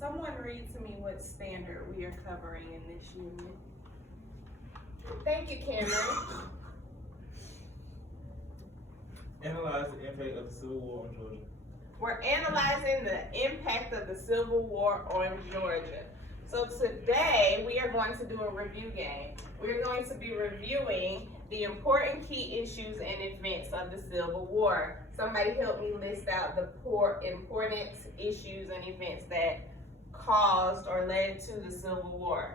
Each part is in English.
Someone read to me what standard we are covering in this unit. Thank you, Cameron. Analyze the impact of the Civil War on Georgia. We're analyzing the impact of the Civil War on Georgia. So today, we are going to do a review game. We're going to be reviewing the important key issues and events of the Civil War. Somebody help me list out the important issues and events that caused or led to the Civil War.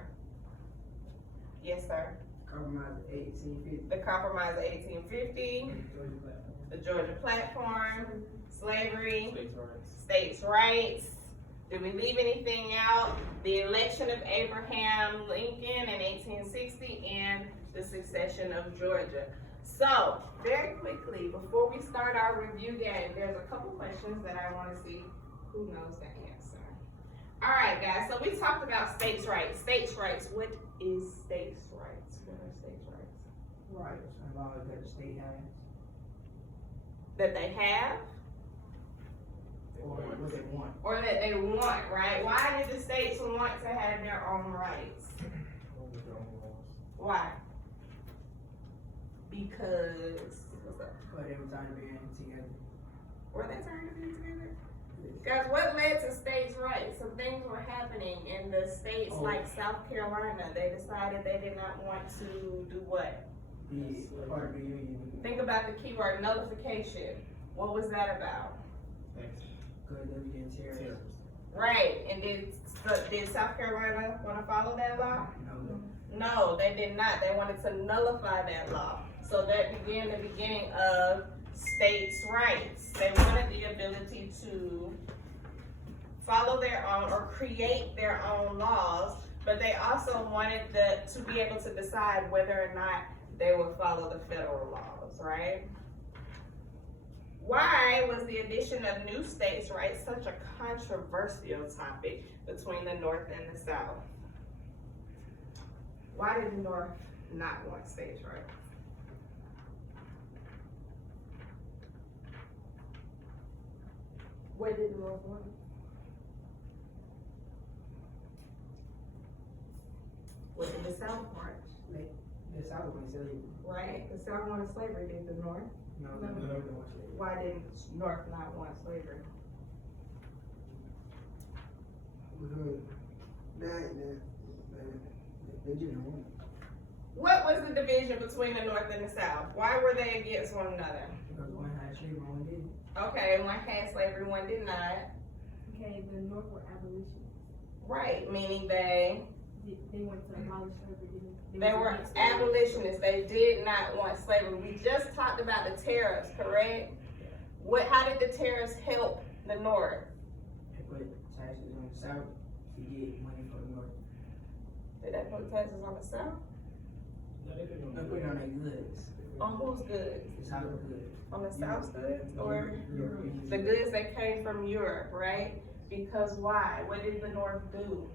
Yes, sir. Compromise of 1850. The Compromise of 1850, the Georgia Platform, slavery, states' rights. Did we leave anything out? The election of Abraham Lincoln in 1860 and the secession of Georgia. So, very quickly, before we start our review game, there's a couple questions that I want to see who knows the answer. All right, guys, so we talked about states' rights. States' rights, what is states' rights? What are states' rights? Rights and laws that the state has, That they have? or what they want. Or that they want, right? Why did the states want to have their own rights? Why? Because, what's up? But every time they're together. Were they trying to be together? Guys, what led to states' rights? Some things were happening in the states like South Carolina. They decided they did not want to do what? Be part of the union. Think about the keyword notification. What was that about? Because they begin terrorists. Right, and did South Carolina want to follow that law? No. No, they did not. They wanted to nullify that law. So that began the beginning of states' rights. They wanted the ability to follow their own or create their own laws, but they also wanted to be able to decide whether or not they would follow the federal laws, right? Why was the addition of new states' rights such a controversial topic between the North and the South? Why did the North not want states' rights? What did the North want? What did the South want? The South wants slavery. Right? The South wanted slavery, did the North? No, they don't want slavery. Why didn't North not want slavery? Because they didn't want it. What was the division between the North and the South? Why were they against one another? Because one had slavery, one didn't. Okay, one had slavery, one did not. Okay, the North were abolitionists. Right, meaning they They wanted to abolish slavery. They were abolitionists. They did not want slavery. We just talked about the tariffs, correct? How did the tariffs help the North? They put taxes on the South to get money from the North. Did they put taxes on the South? They put it on their goods. On whose goods? The South goods. On the South's goods? Or European. the goods that came from Europe, right? Because why? What did the North do?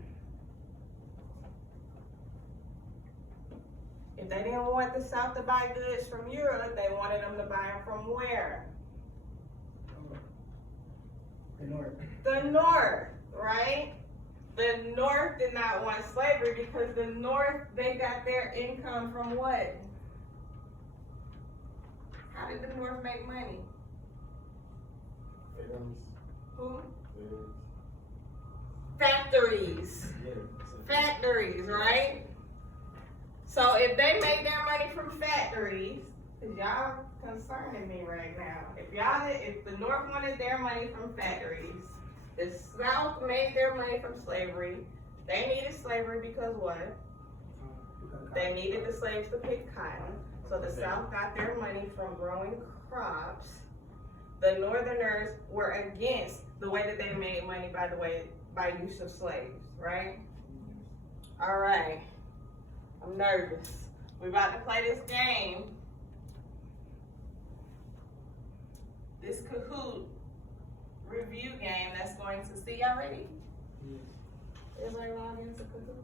If they didn't want the South to buy goods from Europe, they wanted them to buy them from where? The North. The North, right? The North did not want slavery because the North, they got their income from what? How did the North make money? Who? Factories. Factories, right? So if they made their money from factories, cause y'all concerning me right now. If the North wanted their money from factories, the South made their money from slavery. They needed slavery because what? They needed the slaves to pick cotton. So the South got their money from growing crops. The Northerners were against the way that they made money by use of slaves, right? All right. I'm nervous. We're about to play this game. This Kahoot review game that's going to see y'all ready? Everybody log into Kahoot?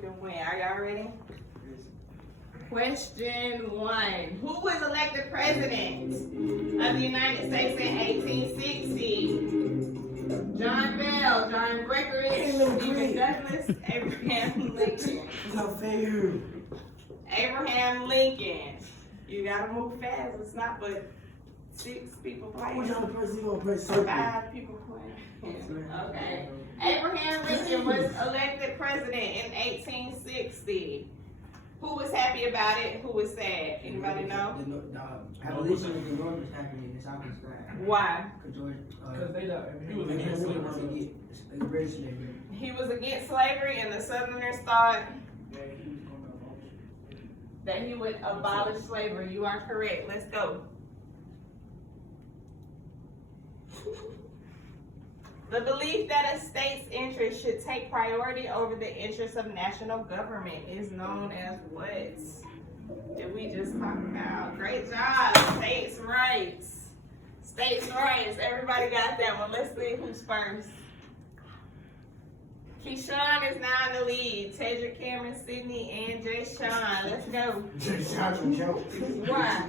can win. Are y'all ready? Question 1. Who was elected president of the United States in 1860? John Bell, John Breckinridge, Stephen Douglas, Abraham Lincoln. It's not fair. Abraham Lincoln. You gotta move fast. It's not but 6 people We're playing. trying to press, you gonna press circle. 5 people playing. Okay. Abraham Lincoln was elected president in 1860. Who was happy about it? Who was sad? Anybody know? The abolition of the North was happening in the South is bad. Why? Because George, Because he was they against didn't want to slavery. get erased slavery. He was against slavery, and the Southerners thought Yeah, he was going to abolish it. that he would abolish slavery. You are correct. Let's go. The belief that a state's interest should take priority over the interests of national government is known as what? Did we just talk about? Great job. States' rights. States' rights. Everybody got that one. Let's see who's first. Keyshawn is now in the lead. Tedrick, Cameron, Sydney, and Jay Sean. Let's go. Why?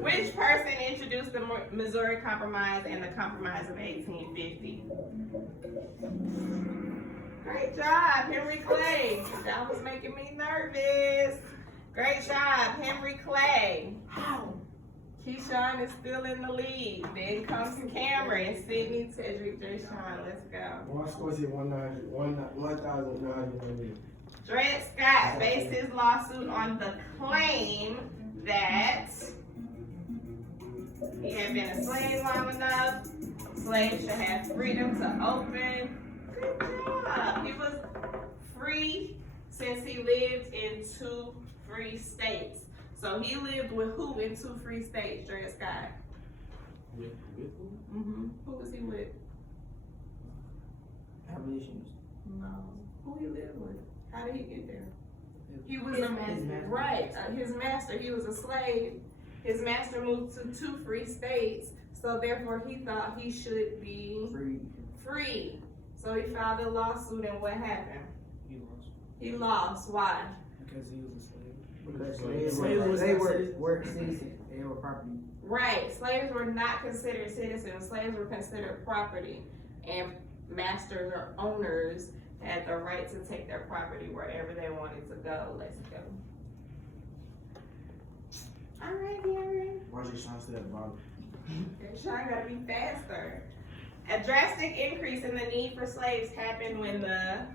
Which person introduced the Missouri Compromise and the Compromise of 1850? Great job, Henry Clay. That was making me nervous. Great job, Henry Clay. Keyshawn is still in the lead. Then comes Cameron, Sydney, Tedrick, Jay Sean. Let's go. My score is 1,900. Dred Scott based his lawsuit on the claim that he had been a slave long enough. Slaves should have freedom to open. Good job. He was free since he lived in 2 free states. So he lived with who in 2 free states, Dred Scott? With who? Who was he with? Abolitionists. No. Who he lived with? How did he get there? He was His a master. right. His master. He was a slave. His master moved to 2 free states, so therefore he thought he should be Free. free. So he filed a lawsuit, and what happened? He lost. He lost. Why? Because he was a slave. Because Slaves they were were citizens. They were property. Right. Slaves were not considered citizens. Slaves were considered property, and masters or owners had the right to take their property wherever they wanted to go. Let's go. All right, Darren. Why is Sean still at the bottom? Sean gotta be faster. A drastic increase in the need for slaves happened when the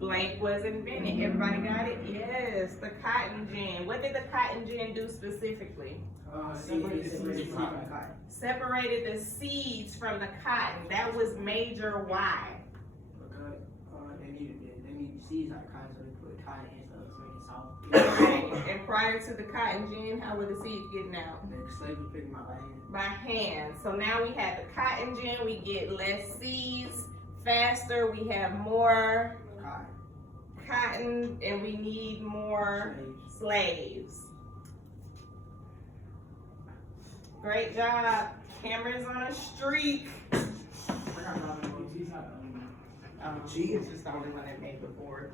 blank was invented. Everybody got it? Yes, the cotton gin. What did the cotton gin do specifically? Separated the seeds from the cotton. That was major why? Because they needed seeds like cotton, so they put cotton and stuff to make it soft. Right. And prior to the cotton gin, how were the seeds getting out? The slaves would pick them out by hand. By hand. So now we have the cotton gin, we get less seeds, faster, we have more cotton, and we need more slaves. Great job. Cameron's on a streak. He's not the only one. It's just the only one that made the board.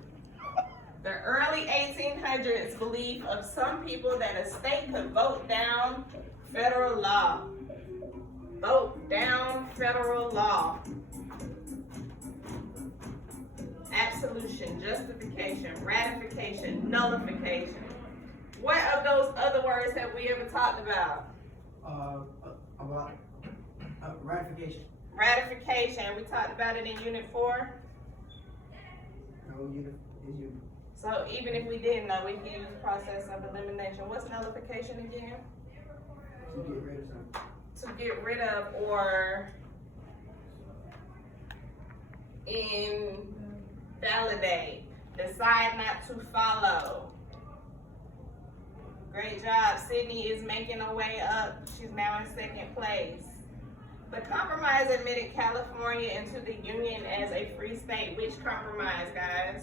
The early 1800s belief of some people that a state could vote down federal law. Vote down federal law. Absolution, justification, ratification, nullification. What of those other words have we ever talked about? About ratification. Ratification, we talked about it in Unit 4. No, you. So even if we didn't know, we can use the process of elimination. What's nullification again? To get rid of something. To get rid of or invalidate. Decide not to follow. Great job. Sydney is making her way up. She's now in 2nd place. The compromise admitted California into the Union as a free state. Which compromise, guys?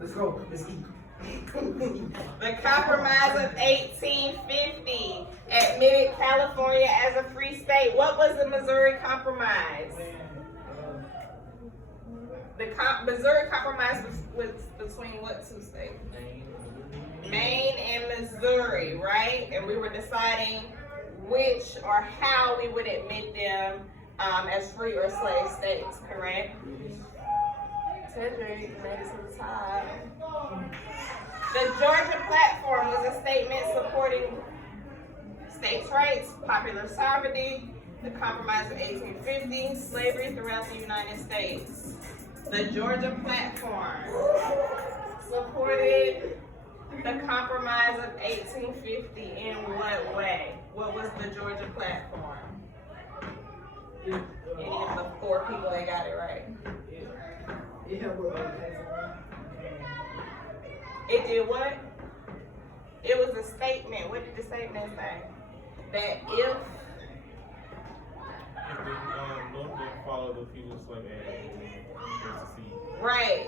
Let's go. Let's eat. The Compromise of 1850 admitted California as a free state. What was the Missouri Compromise? The Missouri Compromise was between what two states? Maine and Missouri, right? And we were deciding which or how we would admit them as free or slave states, correct? Cedric made it to the top. The Georgia Platform was a statement supporting states' rights, popular sovereignty, the Compromise of 1850, slavery throughout the United States. The Georgia Platform supported the Compromise of 1850 in what way? What was the Georgia Platform? Any of the four people that got it right? It did what? It was a statement. What did the statement say? That if If the North didn't follow the Fugitive Slave Act, they would secede. right,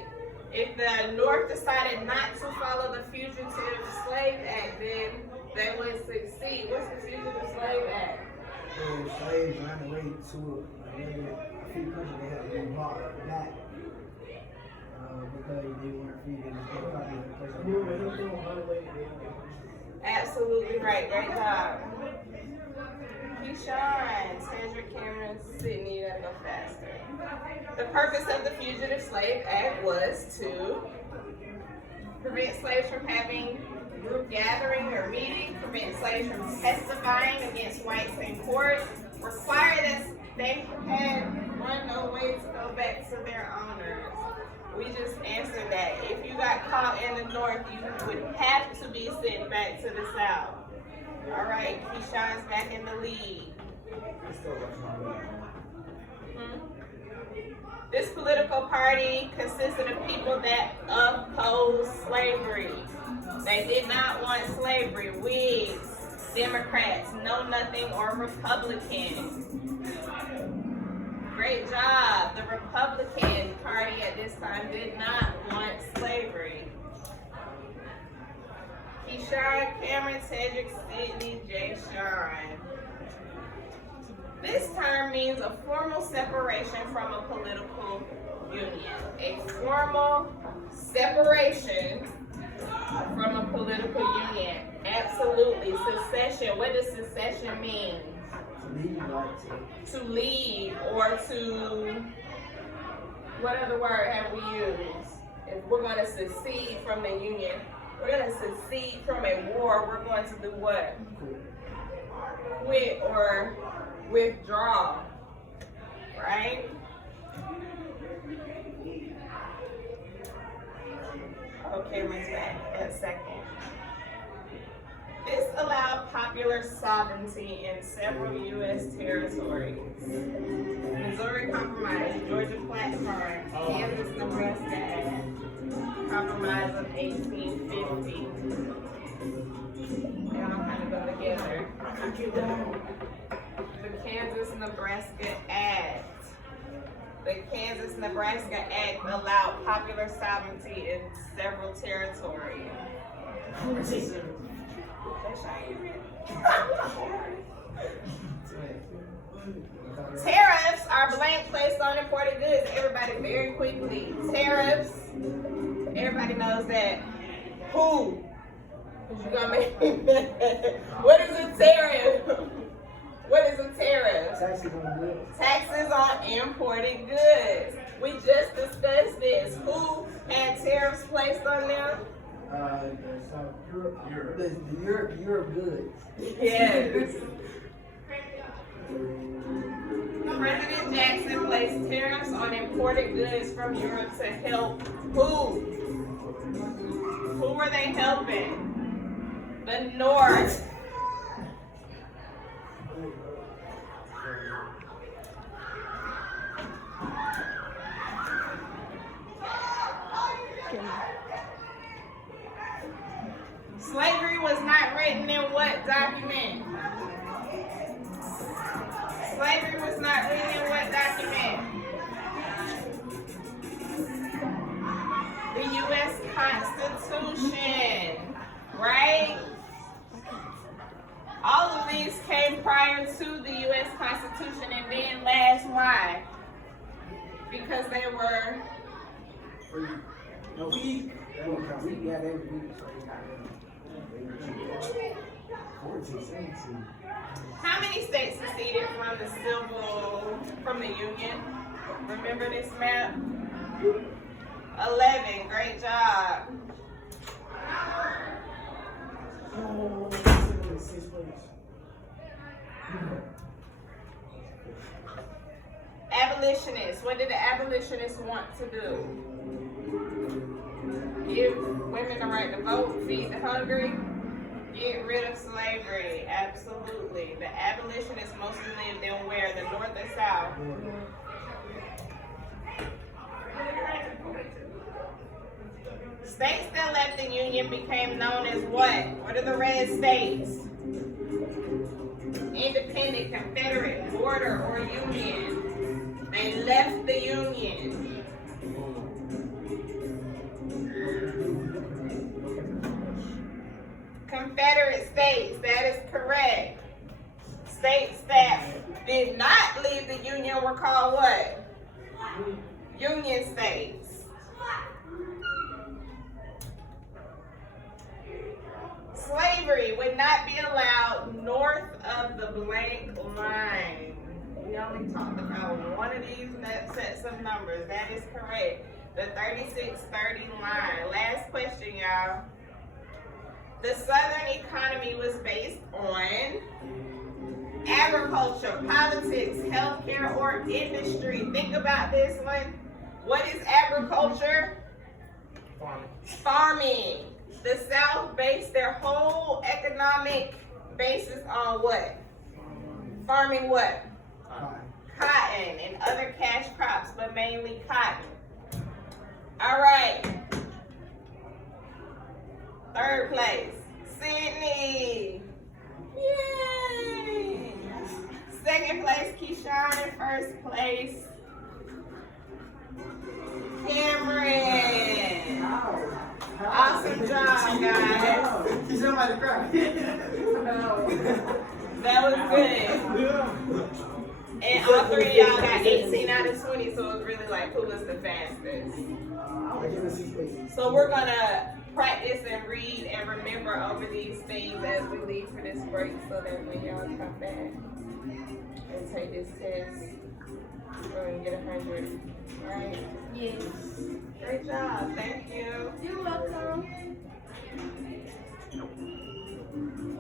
if the North decided not to follow the Fugitive Slave Act, then they would succeed. What's the Fugitive Slave Act? Slaves ran away to another free country. They had to be brought back because they weren't free. They just couldn't copy the place. Absolutely right. Great job. Keyshawn, Cedric, Cameron, Sydney, you gotta go faster. The purpose of the Fugitive Slave Act was to prevent slaves from having group gathering or meeting, prevent slaves from testifying against whites in court, require that they had no way to go back to their owners. We just answered that. If you got caught in the North, you would have to be sent back to the South. All right, Keyshawn's back in the lead. This political party consisted of people that opposed slavery. They did not want slavery. Whigs, Democrats, Know Nothing, or Republicans. Great job. The Republican Party at this time did not want slavery. Keyshawn, Cameron, Cedric, Sydney, Jay Sean. This term means a formal separation from a political union. A formal separation from a political union. Absolutely. Secession. What does secession mean? To leave or to, what other word have we used? If we're going to secede from the union, we're going to secede from a war, we're going to do what? Quit or withdraw, right? Okay, let's back in a second. This allowed popular sovereignty in several U.S. territories. Missouri Compromise, Georgia Platform, Kansas, Nebraska Act, Compromise of 1850. They all kind of go together. The Kansas-Nebraska Act. The Kansas-Nebraska Act allowed popular sovereignty in several territories. Tariffs are blank placed on imported goods. Everybody, very quickly. Tariffs. Everybody knows that. Who? You gonna make what is a tariff? What is a tariff? Taxes on goods. Taxes on imported goods. We just discussed this. Who had tariffs placed on them? South Europe. The Europe goods. Yes. President Jackson placed tariffs on imported goods from Europe to help who? Who were they helping? The North. Slavery was not written in what document? Slavery was not written in what document? The U.S. Constitution. because they were No, we got every week, so we got them. 14, 17. how many states seceded from the Union? Remember this map? 11. Great job. Oh, 6 place. Abolitionists. What did the abolitionists want to do? Give women the right to vote, feed the hungry, get rid of slavery. Absolutely. The abolitionists mostly lived in where? The North or South? States that left the Union became known as what? What are the red states? Independent, Confederate, border, or Union. They left the Union. Confederate states, that is correct. States that did not leave the Union were called what? Union states. Slavery would not be allowed north of the blank line. We only talked about one of these sets of numbers. That is correct. The 3630 line. Last question, y'all. The Southern economy was based on agriculture, politics, healthcare, or industry. Think about this one. What is agriculture? Farming. The South based their whole economic basis on what? Farming what? Cotton and other cash crops, but mainly cotton. All right. Third place, Sydney. Yay! Second place, Keyshawn. In first place, Cameron. Awesome job, guys. Somebody cry. That was good. And all three of y'all got 18 out of 20, so it's really like who was the fastest. So we're gonna practice and read and remember over these things as we leave for this break, so that when y'all come back and take this test, we're gonna get 100, right? Yes.